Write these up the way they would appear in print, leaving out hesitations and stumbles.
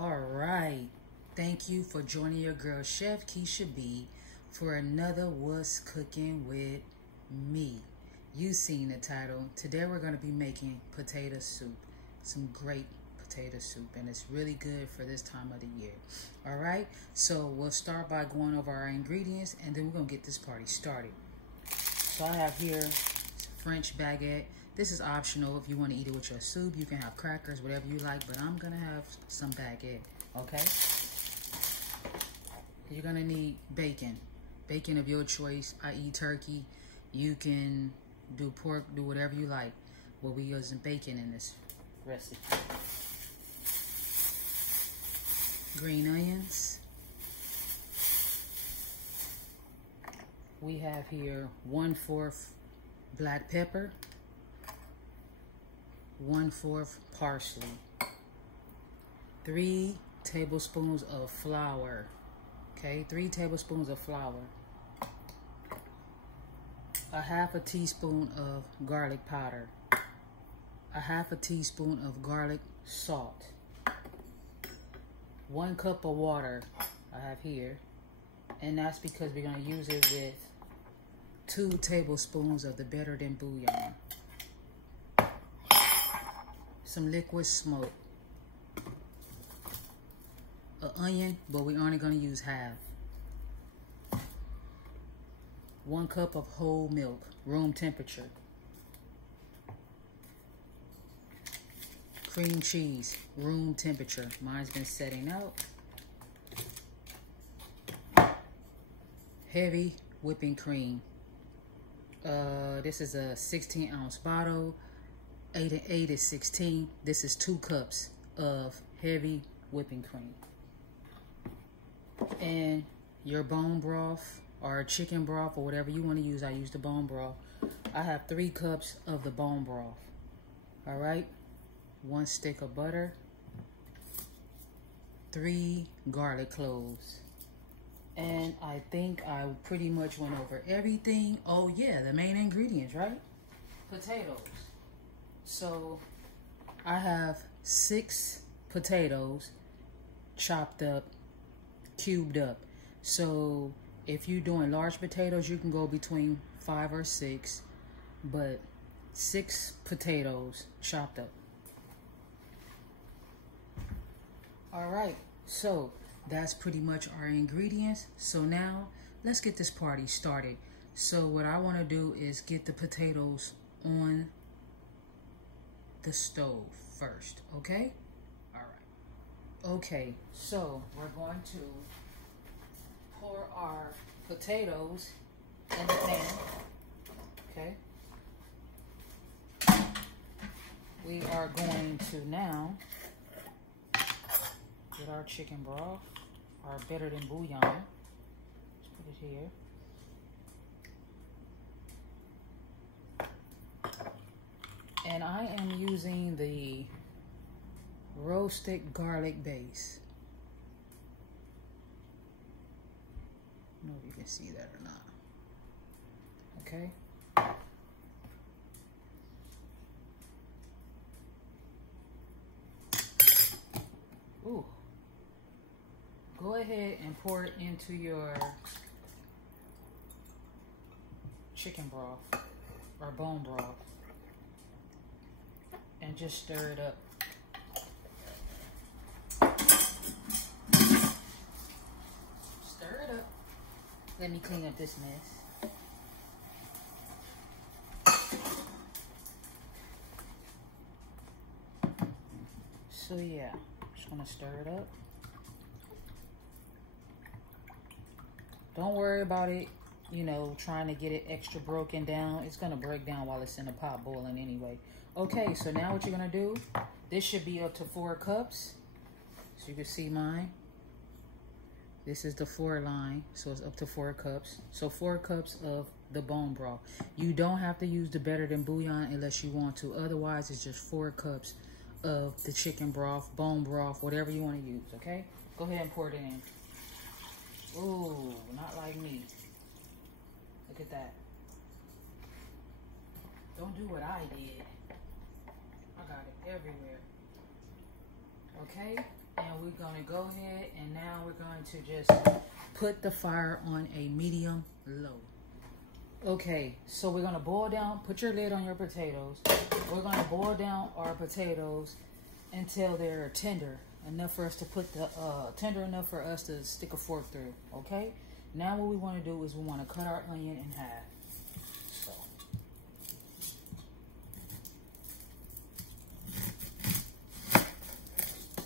All right. Thank you for joining your girl, Chef Keisha B, for another What's Cooking with Me. You seen the title. Today we're going to be making potato soup. Some great potato soup, and it's really good for this time of the year. All right. So we'll start by going over our ingredients, and then we're going to get this party started. So I have here French baguette. This is optional. If you want to eat it with your soup, you can have crackers, whatever you like, but I'm going to have some baguette, okay? You're going to need bacon. Bacon of your choice. I eat turkey. You can do pork, do whatever you like. We'll be using bacon in this recipe. Green onions. We have here 1/4 black pepper. 1/4 parsley, 3 tablespoons of flour, okay, 3 tablespoons of flour, 1/2 teaspoon of garlic powder, 1/2 teaspoon of garlic salt, 1 cup of water I have here, and that's because we're going to use it with 2 tablespoons of the Better Than bouillon. Some liquid smoke, an onion, but we're only going to use half. 1 cup of whole milk, room temperature. Cream cheese, room temperature. Mine's been setting out. Heavy whipping cream. This is a 16-ounce bottle. 8 and 8 is 16. This is 2 cups of heavy whipping cream. And your bone broth or chicken broth or whatever you want to use. I use the bone broth. I have 3 cups of the bone broth. All right. 1 stick of butter. 3 garlic cloves. And I think I pretty much went over everything. Oh yeah, the main ingredients, right? Potatoes. So I have 6 potatoes chopped up, cubed up. So if you're doing large potatoes, you can go between 5 or 6, but 6 potatoes chopped up. All right, so that's pretty much our ingredients. So now let's get this party started. So what I want to do is get the potatoes on the stove first, okay? All right. Okay, so we're going to pour our potatoes in the pan, okay? We are going to now get our chicken broth, our Better Than bouillon. Let's put it here. And I am using the roasted garlic base. I don't know if you can see that or not. Okay. Ooh. Go ahead and pour it into your chicken broth or bone broth. And just stir it up. Stir it up. Let me clean up this mess. So yeah, just gonna stir it up. Don't worry about it, you know, trying to get it extra broken down. It's gonna break down while it's in the pot boiling anyway. Okay, so now what you're gonna do, this should be up to 4 cups. So you can see mine. This is the 4 line, so it's up to 4 cups. So 4 cups of the bone broth. You don't have to use the Better Than bouillon unless you want to. Otherwise, it's just 4 cups of the chicken broth, bone broth, whatever you want to use, okay? Go ahead and pour it in. Ooh, not like me. Look at that. Don't do what I did. I got it everywhere. Okay? And we're going to go ahead and now we're going to just put the fire on a medium low. Okay, so we're going to boil down, put your lid on your potatoes. We're going to boil down our potatoes until they're tender enough for us to put the, tender enough for us to stick a fork through, okay? Now what we want to do is we want to cut our onion in half. So.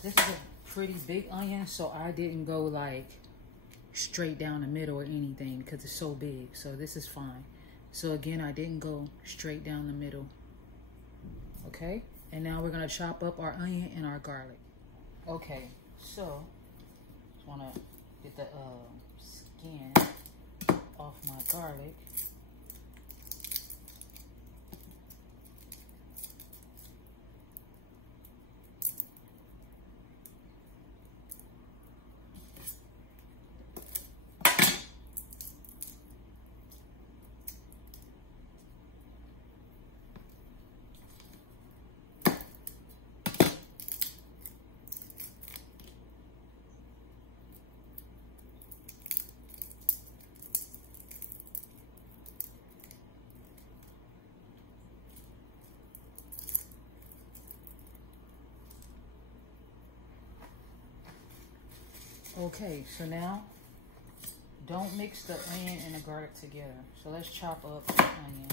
This is a pretty big onion, so I didn't go like straight down the middle or anything because it's so big. So this is fine. So again, I didn't go straight down the middle. Okay, and now we're gonna chop up our onion and our garlic. Okay, so just wanna get the skin off my garlic. Okay, so now don't mix the onion and the garlic together. So let's chop up the onion.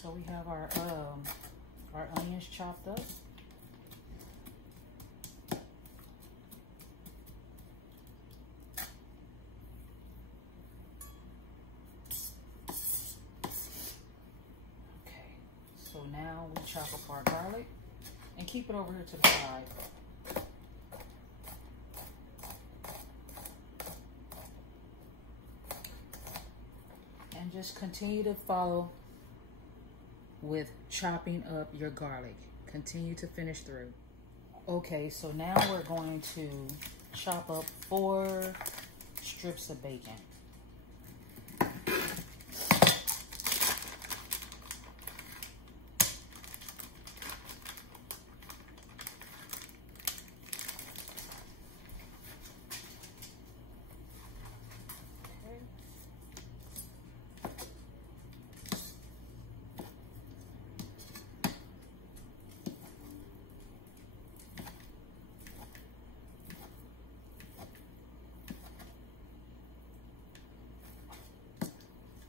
So we have our onions chopped up. Okay, so now we chop up our garlic and keep it over here to the side. And just continue to follow with chopping up your garlic. Continue to finish through. Okay, so now we're going to chop up 4 strips of bacon.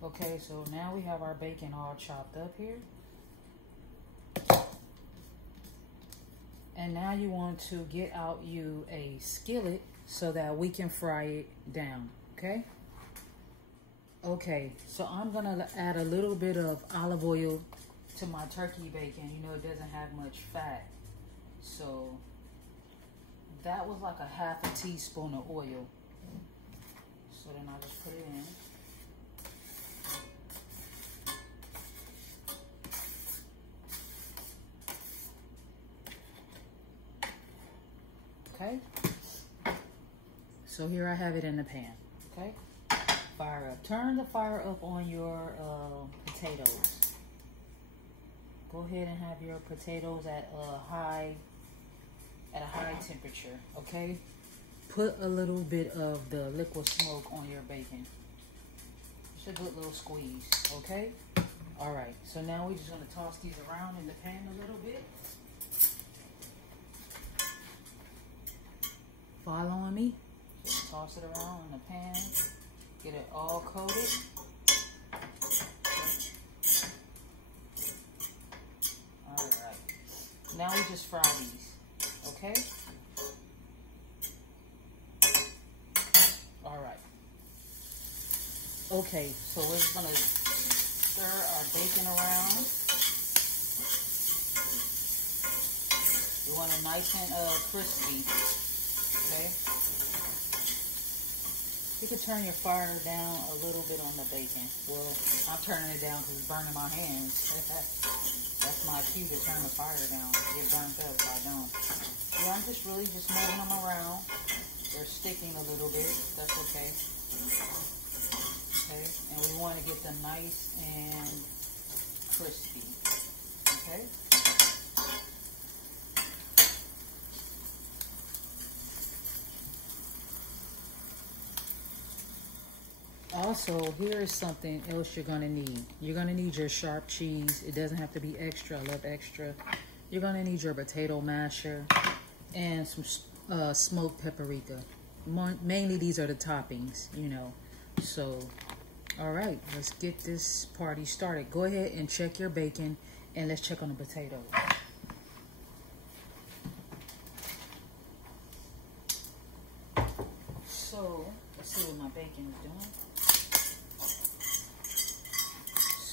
Okay, so now we have our bacon all chopped up here. And now you want to get out you a skillet so that we can fry it down, okay? Okay, so I'm gonna add a little bit of olive oil to my turkey bacon. You know, it doesn't have much fat. So that was like a ½ a teaspoon of oil. So then I'll just put it in. Okay, so here I have it in the pan. Okay, fire up. Turn the fire up on your potatoes. Go ahead and have your potatoes at a high temperature. Okay, put a little bit of the liquid smoke on your bacon. Just a good little squeeze. Okay, all right. So now we're just gonna toss these around in the pan a little bit. Following me, just toss it around in the pan, get it all coated. now we just fry these, okay? All right. Okay, so we're just gonna stir our bacon around. We want it nice and crispy, okay? You can turn your fire down a little bit on the bacon. Well, I'm turning it down because it's burning my hands. That's my cue to turn the fire down. Get burnt up if I don't. Yeah, I'm just really just moving them around. They're sticking a little bit. That's okay. Okay, and we want to get them nice and crispy. Okay. Also, here is something else you're going to need. You're going to need your sharp cheese. It doesn't have to be extra. I love extra. You're going to need your potato masher and some smoked paprika. Mainly, these are the toppings, you know. So, all right, let's get this party started. Go ahead and check your bacon, and let's check on the potatoes. So, let's see what my bacon is doing.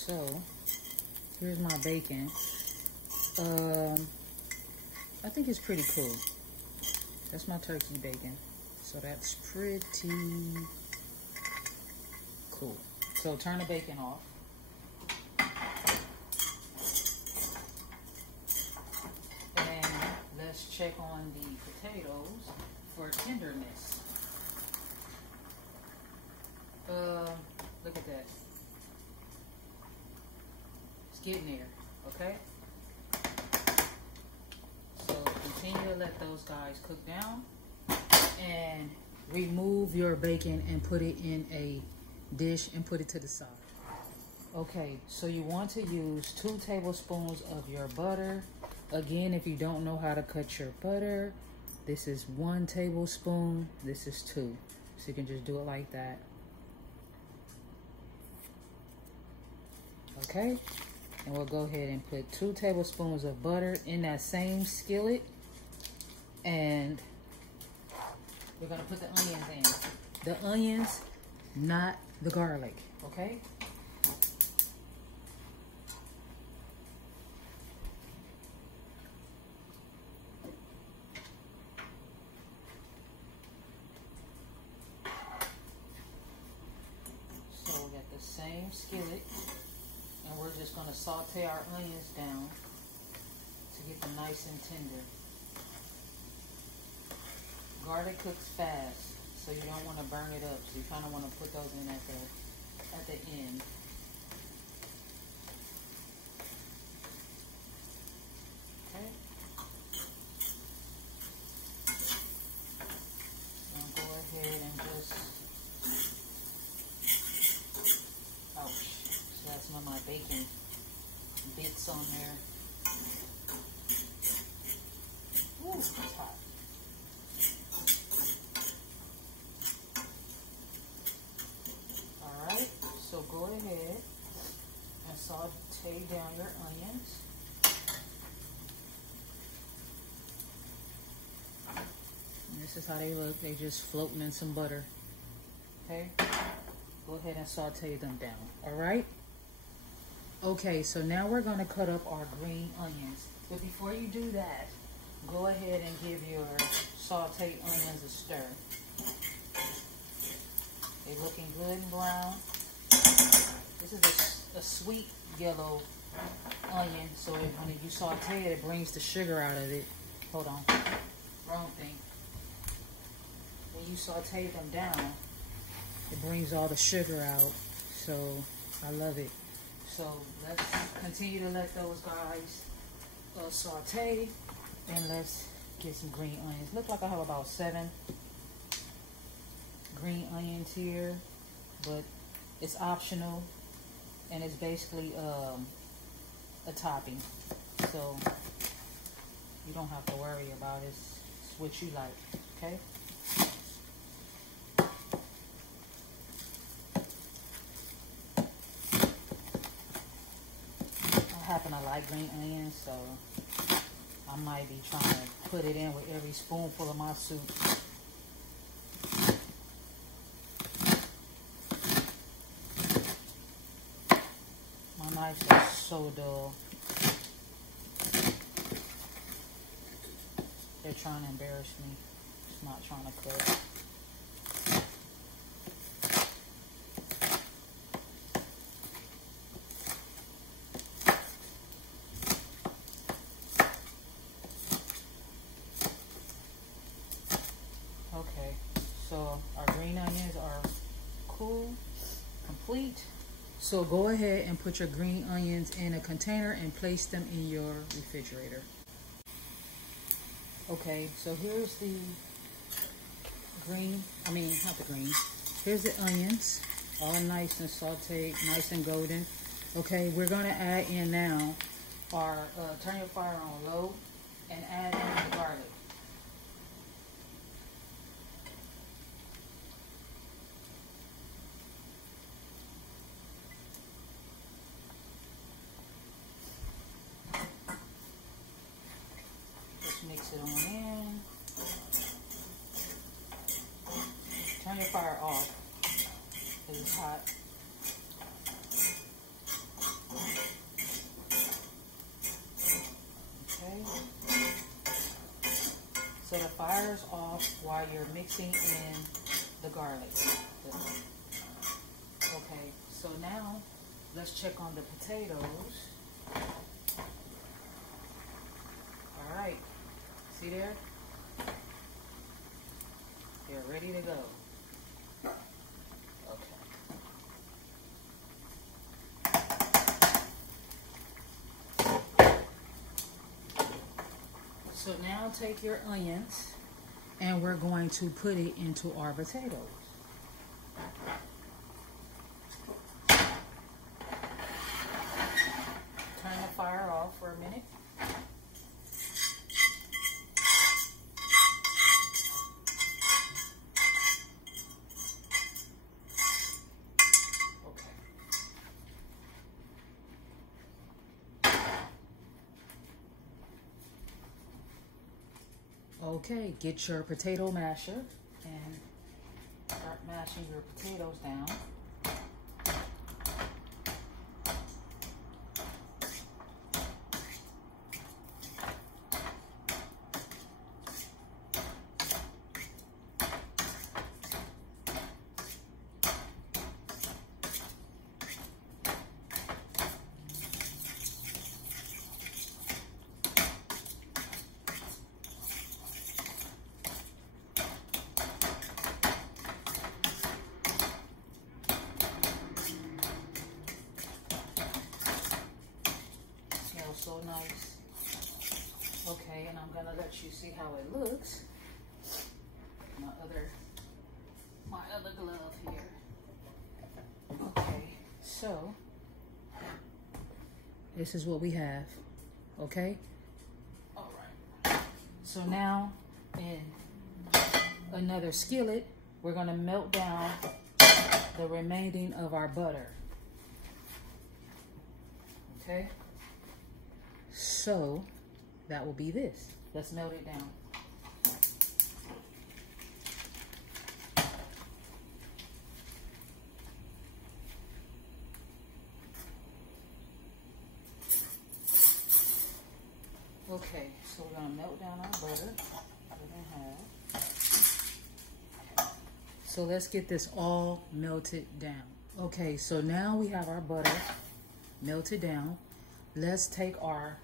So, here's my bacon. I think it's pretty cool. That's my turkey bacon. So that's pretty cool. So turn the bacon off. And let's check on the potatoes for tenderness. Look at that. Getting there, okay? So continue to let those guys cook down and remove your bacon and put it in a dish and put it to the side. Okay, so you want to use 2 tablespoons of your butter. Again, if you don't know how to cut your butter, this is 1 tablespoon, this is 2. So you can just do it like that. Okay? And we'll go ahead and put 2 tablespoons of butter in that same skillet. And we're going to put the onions in. The onions, not the garlic, okay? So we got the same skillet. And we're just going to saute our onions down to get them nice and tender. Garlic cooks fast, so you don't want to burn it up. So you kind of want to put those in at the end. Okay. Now go ahead and just. Ouch. So that's one of my bacon bits on there. Ooh, it's hot. Alright, so go ahead and saute down your onions. And this is how they look. They just floating in some butter. Okay? Go ahead and saute them down. Alright? Okay, so now we're going to cut up our green onions. But before you do that, go ahead and give your sauteed onions a stir. They're looking good and brown. This is a sweet yellow onion, so when you saute it, it brings the sugar out of it. Hold on. Wrong thing. When you saute them down, it brings all the sugar out. So I love it. So let's continue to let those guys saute, and let's get some green onions. Look like I have about 7 green onions here, but it's optional, and it's basically a topping, so you don't have to worry about it. It's what you like, okay? I happen to like green onions, so I I might be trying to put it in with every spoonful of my soup. My knife is so dull. They're trying to embarrass me. It's not trying to cut. Okay, so our green onions are cool, complete. So go ahead and put your green onions in a container and place them in your refrigerator. Okay, so here's the green, not the green. Here's the onions, all nice and sauteed, nice and golden. Okay, we're gonna add in now our, turn your fire on low and add in the garlic. Mix it on in. Turn your fire off because it's hot. Okay. So the fire is off while you're mixing in the garlic. Okay, so now let's check on the potatoes. All right. See there? They're ready to go. Okay. So now take your onions and we're going to put it into our potatoes. Turn the fire off for a minute. Okay, get your potato masher and start mashing your potatoes down. So nice. Okay, and I'm gonna let you see how it looks. My other glove here. Okay, so this is what we have. Okay. All right. So now in another skillet, we're gonna melt down the remaining of our butter. Okay. So that will be this. Let's melt it down. Okay, so we're gonna melt down our butter. So let's get this all melted down. Okay, so now we have our butter melted down. Let's take our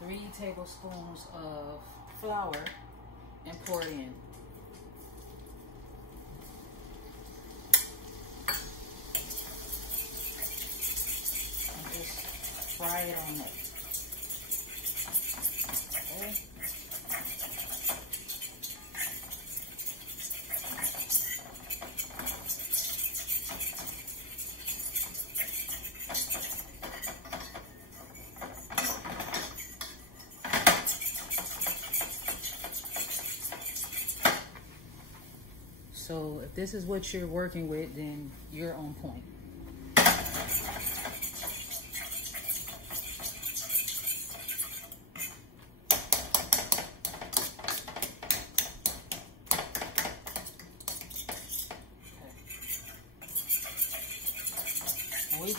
3 tablespoons of flour and pour it in. And just fry it on it. Okay. So if this is what you're working with, then you're on point.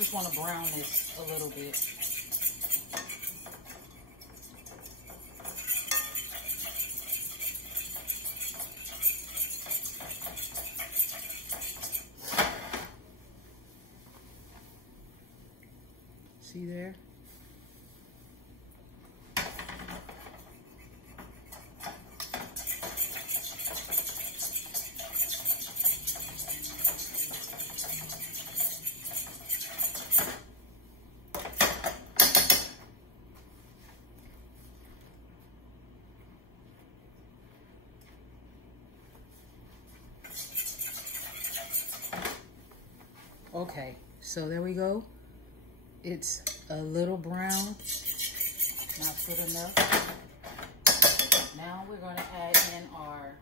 just want to brown this a little bit. See there? Okay, so there we go. It's a little brown, not good enough. Now we're going to add in our,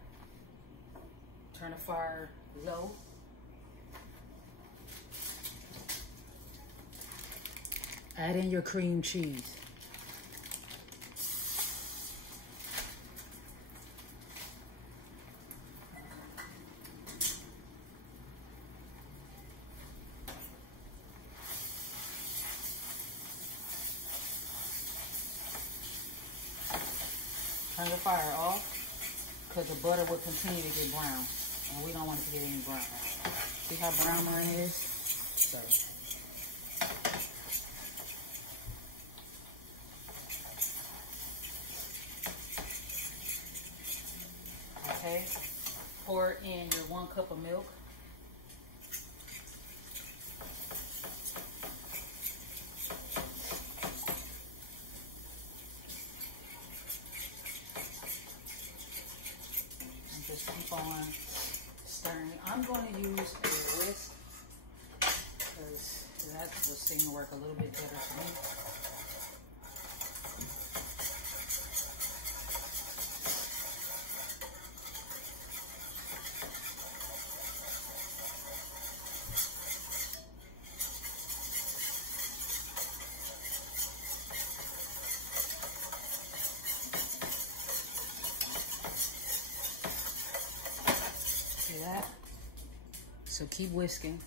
turn the fire low. Add in your cream cheese. Turn the fire off because the butter will continue to get brown and we don't want it to get any brown. See how brown mine is? So. Okay, pour in your 1 cup of milk. Just keep on stirring. I'm going to use a whisk because that will seem to work a little bit better for me. See that? So keep whisking.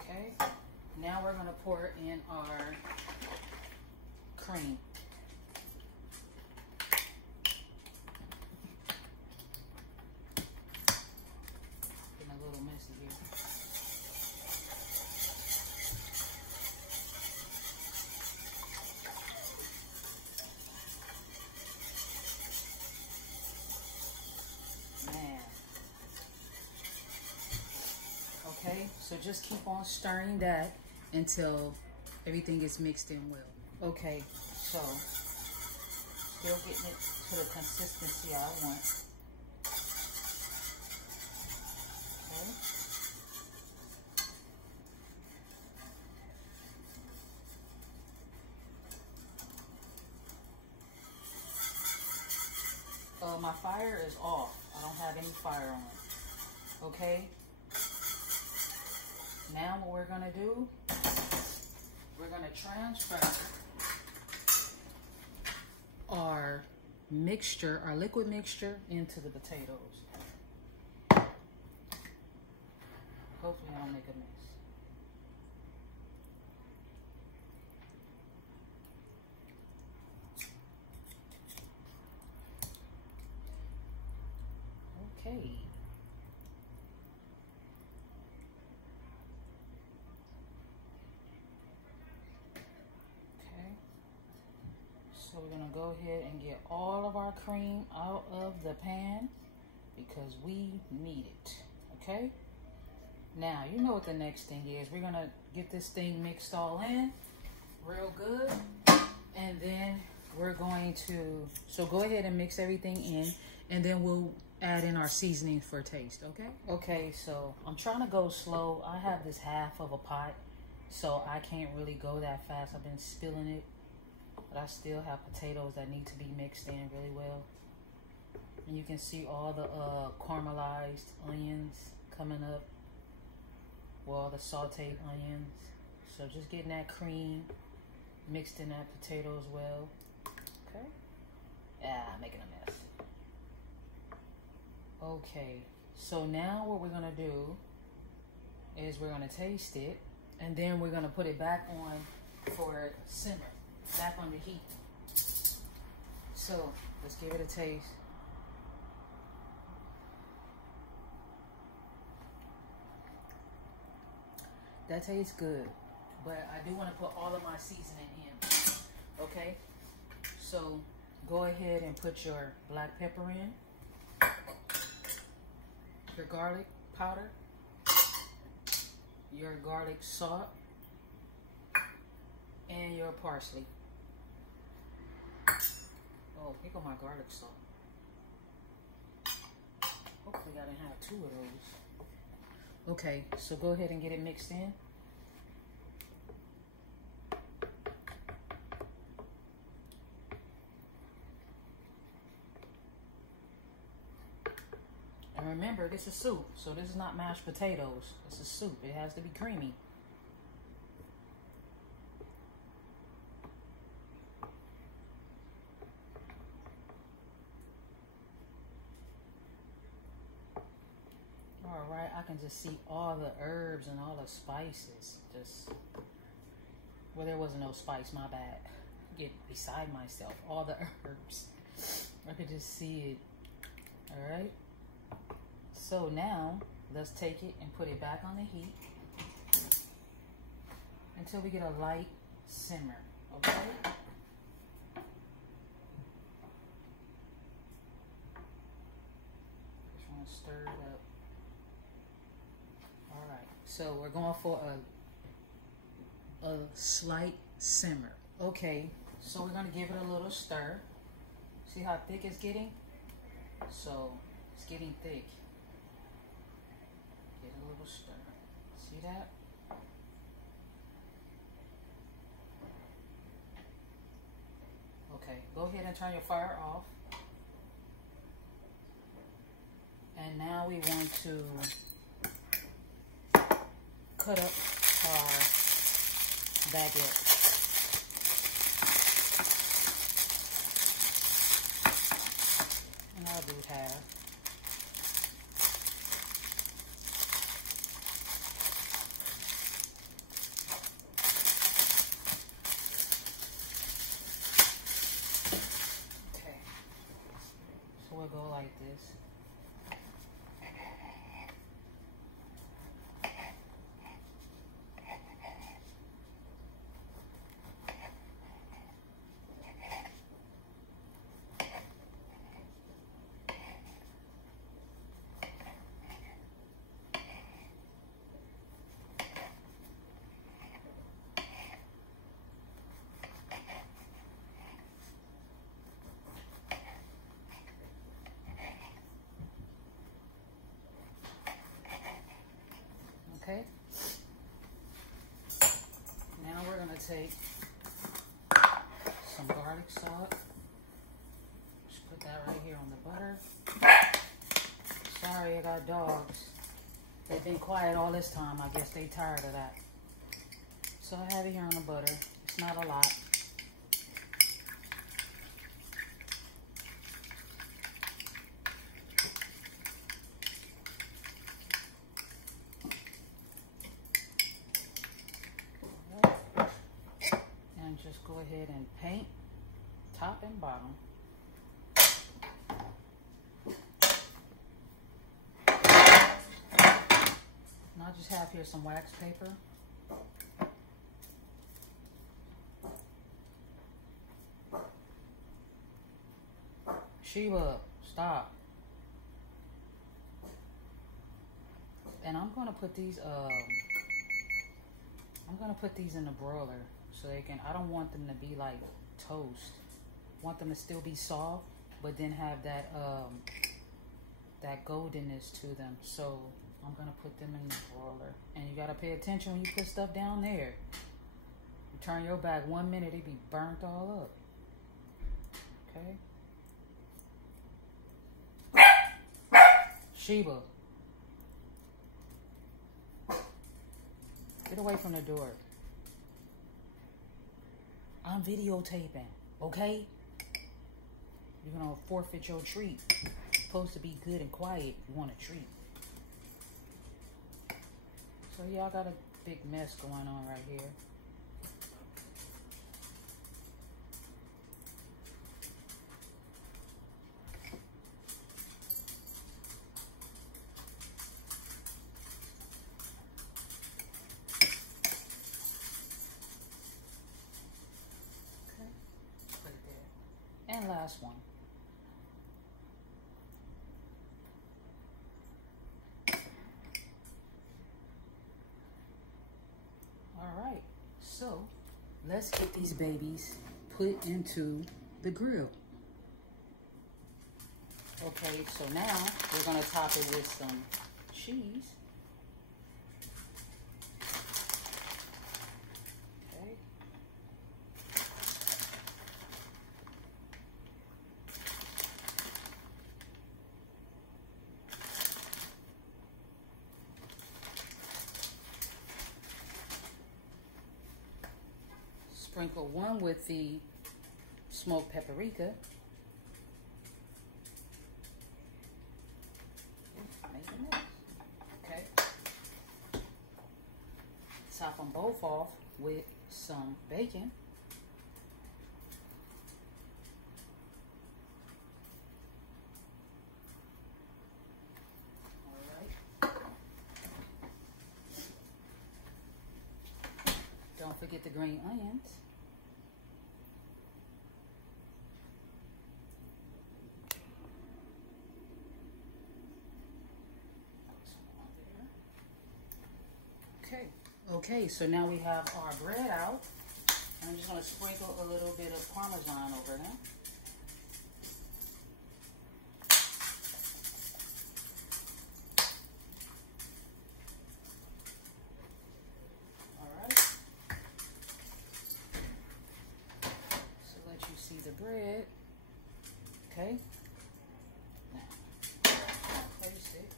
Okay, now we're going to pour in our cream. Getting a little messy here. Okay, so just keep on stirring that until everything is mixed in well. Okay, so still getting it to the consistency I want. Okay. My fire is off. I don't have any fire on it. Okay. Now what we're gonna do, we're gonna transfer our mixture, our liquid mixture, into the potatoes. Hopefully I don't make a mess. Okay. So we're gonna go ahead and get all of our cream out of the pan because we need it, okay? Now, you know what the next thing is. We're gonna get this thing mixed all in real good. And then we're going to, so go ahead and mix everything in and then we'll add in our seasoning for taste, okay? Okay, so I'm trying to go slow. I have this half of a pot, so I can't really go that fast. I've been spilling it. But I still have potatoes that need to be mixed in really well. And you can see all the caramelized onions coming up. Well, all the sauteed onions. So just getting that cream mixed in that potato as well. Okay. Making a mess. Okay, so now what we're gonna do is we're gonna taste it, and then we're gonna put it back on for simmer, back on the heat. So let's give it a taste. That tastes good, but I do want to put all of my seasoning in. Okay, so go ahead and put your black pepper in, your garlic powder, your garlic salt, and your parsley. Oh, here go my garlic salt. Hopefully I didn't have 2 of those. Okay, so go ahead and get it mixed in. And remember, this is soup, so this is not mashed potatoes. This is soup. It has to be creamy. All right, I can just see all the herbs and all the spices. Just, well, there wasn't no spice, my bad. Get beside myself. All the herbs. I could just see it. All right. So now, let's take it and put it back on the heat until we get a light simmer, okay? Just want to stir it up. All right, so we're going for a slight simmer. Okay, so we're gonna give it a little stir. See how thick it's getting? So it's getting thick. Get a little stir. See that? Okay, go ahead and turn your fire off. And now we want to cut up our baguette. And I'll do half. Okay. So we'll go like this. Okay. Now we're gonna take some garlic salt. Just put that right here on the butter. Sorry, I got dogs. They've been quiet all this time. I guess they tired of that. So I have it here on the butter. It's not a lot. Just go ahead and paint top and bottom. Now I just have here some wax paper. Sheba, stop. And I'm gonna put these in the broiler. So they can, I don't want them to be like toast. I want them to still be soft, but then have that that goldenness to them. So I'm gonna put them in the broiler. And you gotta pay attention when you put stuff down there. You turn your back 1 minute, it be burnt all up. Okay? Sheba. Get away from the door. I'm videotaping, okay? You're gonna forfeit your treat. You're supposed to be good and quiet. You want a treat. So y'all got a big mess going on right here. And last one. All right, so let's get these babies put into the grill. Okay, so now we're gonna top it with some cheese. Sprinkle one with the smoked paprika. Okay. Top them both off with some bacon. All right. Don't forget the green onions. Okay, so now we have our bread out. I'm just going to sprinkle a little bit of Parmesan over there. All right. So let you see the bread. Okay. Now, place it.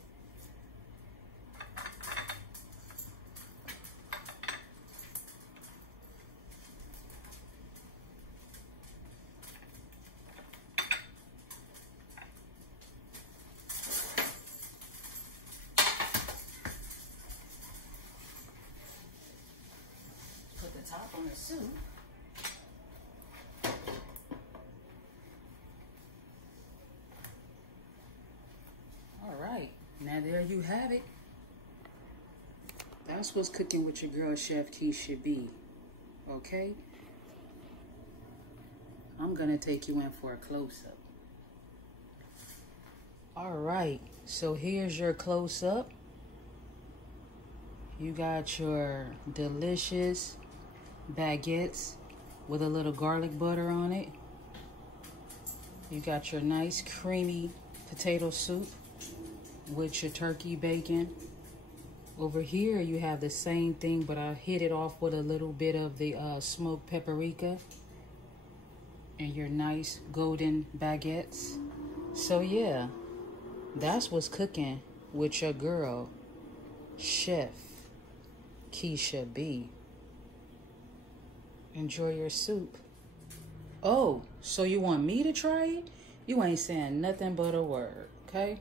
Top on the soup. All right, now there you have it. That's what's cooking with your girl Chef Keisha B. Okay, I'm gonna take you in for a close-up. All right, so here's your close-up. You got your delicious baguettes with a little garlic butter on it. You got your nice creamy potato soup with your turkey bacon. Over here you have the same thing, but I hit it off with a little bit of the smoked paprika and your nice golden baguettes. So yeah, that's what's cooking with your girl Chef Keisha B. Enjoy your soup. Oh, so you want me to try it? You ain't saying nothing but a word, okay?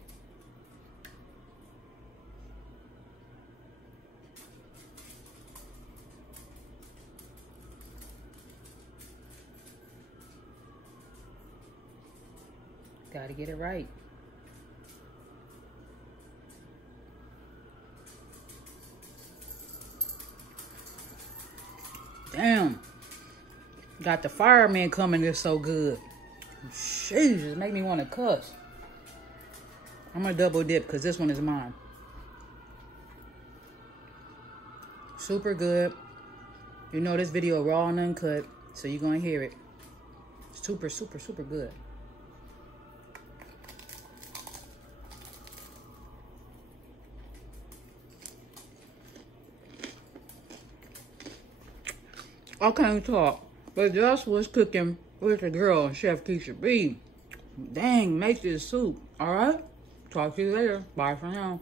Gotta get it right. Damn. Got the fireman coming. It's so good. Jesus, make me want to cuss. I'm gonna double dip because this one is mine. Super good. You know this video raw and uncut, so you're gonna hear it. Super, super, super good. I can't talk, but that's what's cooking with the girl, Chef Keisha B. Dang, make this soup, all right? Talk to you later. Bye for now.